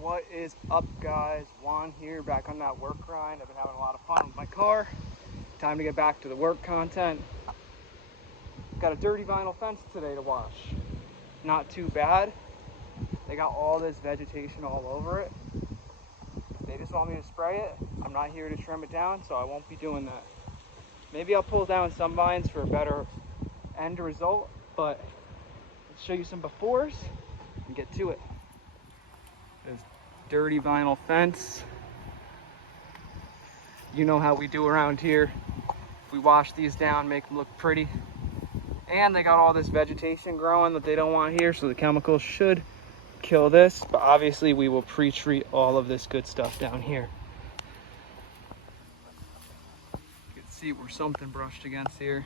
What is up, guys? Juan here, back on that work grind. I've been having a lot of fun with my car. Time to get back to the work content. Got a dirty vinyl fence today to wash. Not too bad. They got all this vegetation all over it. They just want me to spray it. I'm not here to trim it down, so I won't be doing that. Maybe I'll pull down some vines for a better end result, but let's show you some befores and get to it. There's dirty vinyl fence. You know how we do around here. We wash these down, make them look pretty. And they got all this vegetation growing that they don't want here, so the chemicals should kill this, but obviously we will pre-treat all of this good stuff down here. You can see where something brushed against here.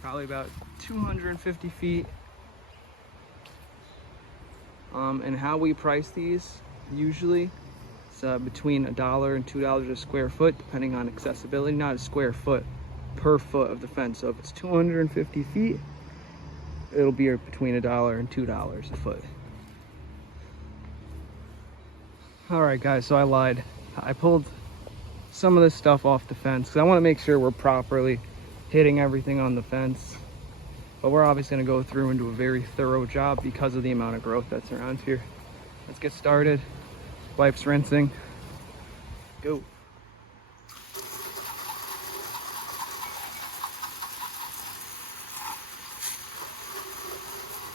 Probably about 250 feet. And how we price these, usually it's between $1 and $2 a square foot, depending on accessibility. Not a square foot, per foot of the fence. So if it's 250 feet, it'll be between $1 and $2 a foot. All right, guys, so I lied. I pulled some of this stuff off the fence because I want to make sure we're properly hitting everything on the fence. But we're obviously going to go through and do a very thorough job because of the amount of growth that's around here. Let's get started. Wipes rinsing. Go.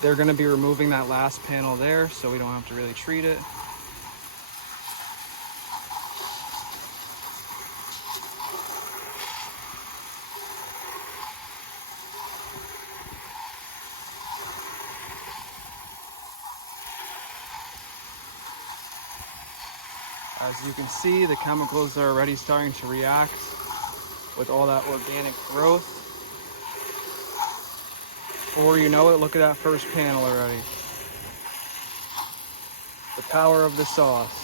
They're going to be removing that last panel there, so we don't have to really treat it. As you can see, the chemicals are already starting to react with all that organic growth. Before you know it, look at that first panel already. The power of the sauce.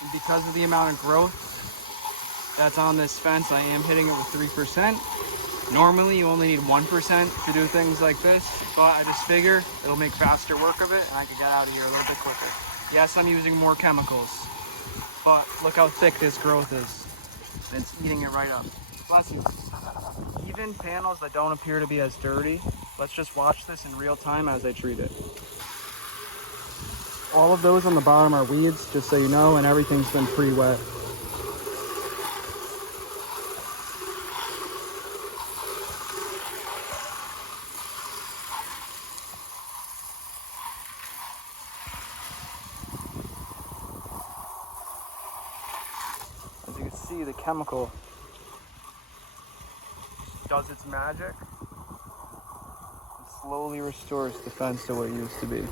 And because of the amount of growth that's on this fence, I am hitting it with 3%. Normally you only need 1% to do things like this, but I just figure it'll make faster work of it and I can get out of here a little bit quicker. Yes, I'm using more chemicals, but look how thick this growth is. It's eating it right up. Bless you. Even panels that don't appear to be as dirty, let's just watch this in real time as I treat it. All of those on the bottom are weeds, just so you know, and everything's been pre-wet. As you can see, the chemical does its magic and slowly restores the fence to what it used to be.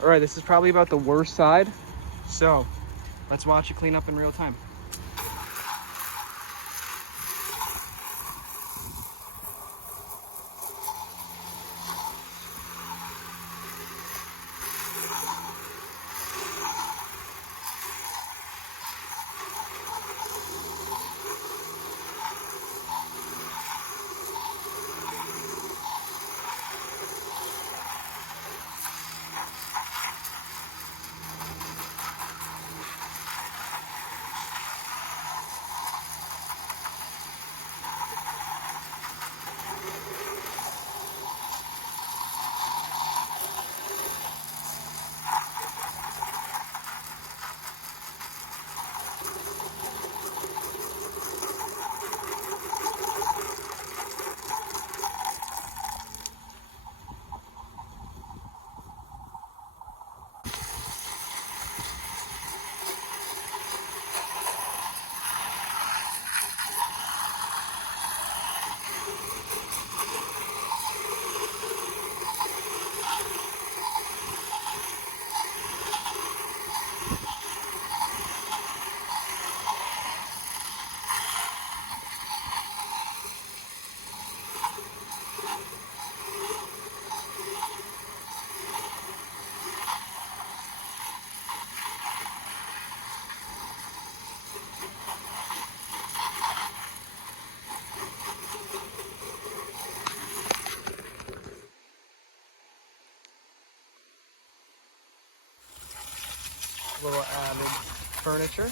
All right, this is probably about the worst side, so let's watch it clean up in real time. little added furniture.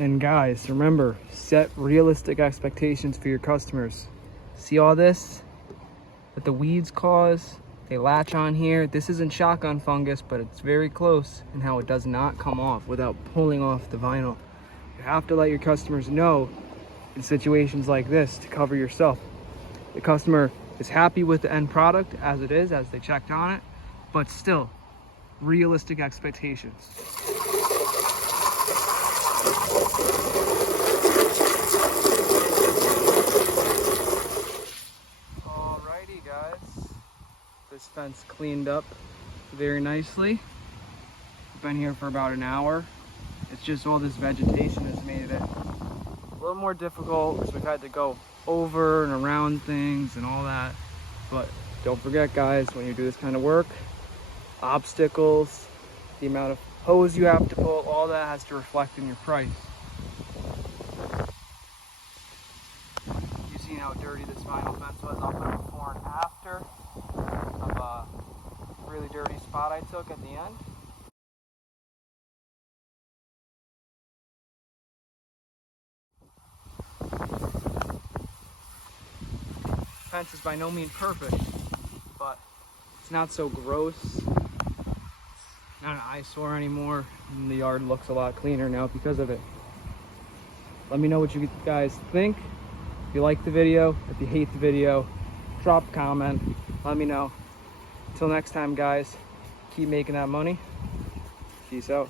And guys, remember, set realistic expectations for your customers. See all this that the weeds cause? They latch on here. This isn't shotgun fungus, but it's very close in how it does not come off without pulling off the vinyl. You have to let your customers know in situations like this to cover yourself. The customer is happy with the end product as it is, as they checked on it, but still, realistic expectations. Alrighty guys, this fence cleaned up very nicely. I've been here for about an hour. It's just all this vegetation has made it a little more difficult because we've had to go over and around things and all that. But don't forget guys, when you do this kind of work, obstacles, the amount of hose you have to pull, all that has to reflect in your price. You seen how dirty this vinyl fence was? I'll put a before and after of a really dirty spot I took at the end. Fence is by no means perfect, but it's not so gross. It's not an eyesore anymore, and the yard looks a lot cleaner now because of it. Let me know what you guys think. If you like the video, if you hate the video, drop a comment, let me know. Until next time guys, keep making that money. Peace out.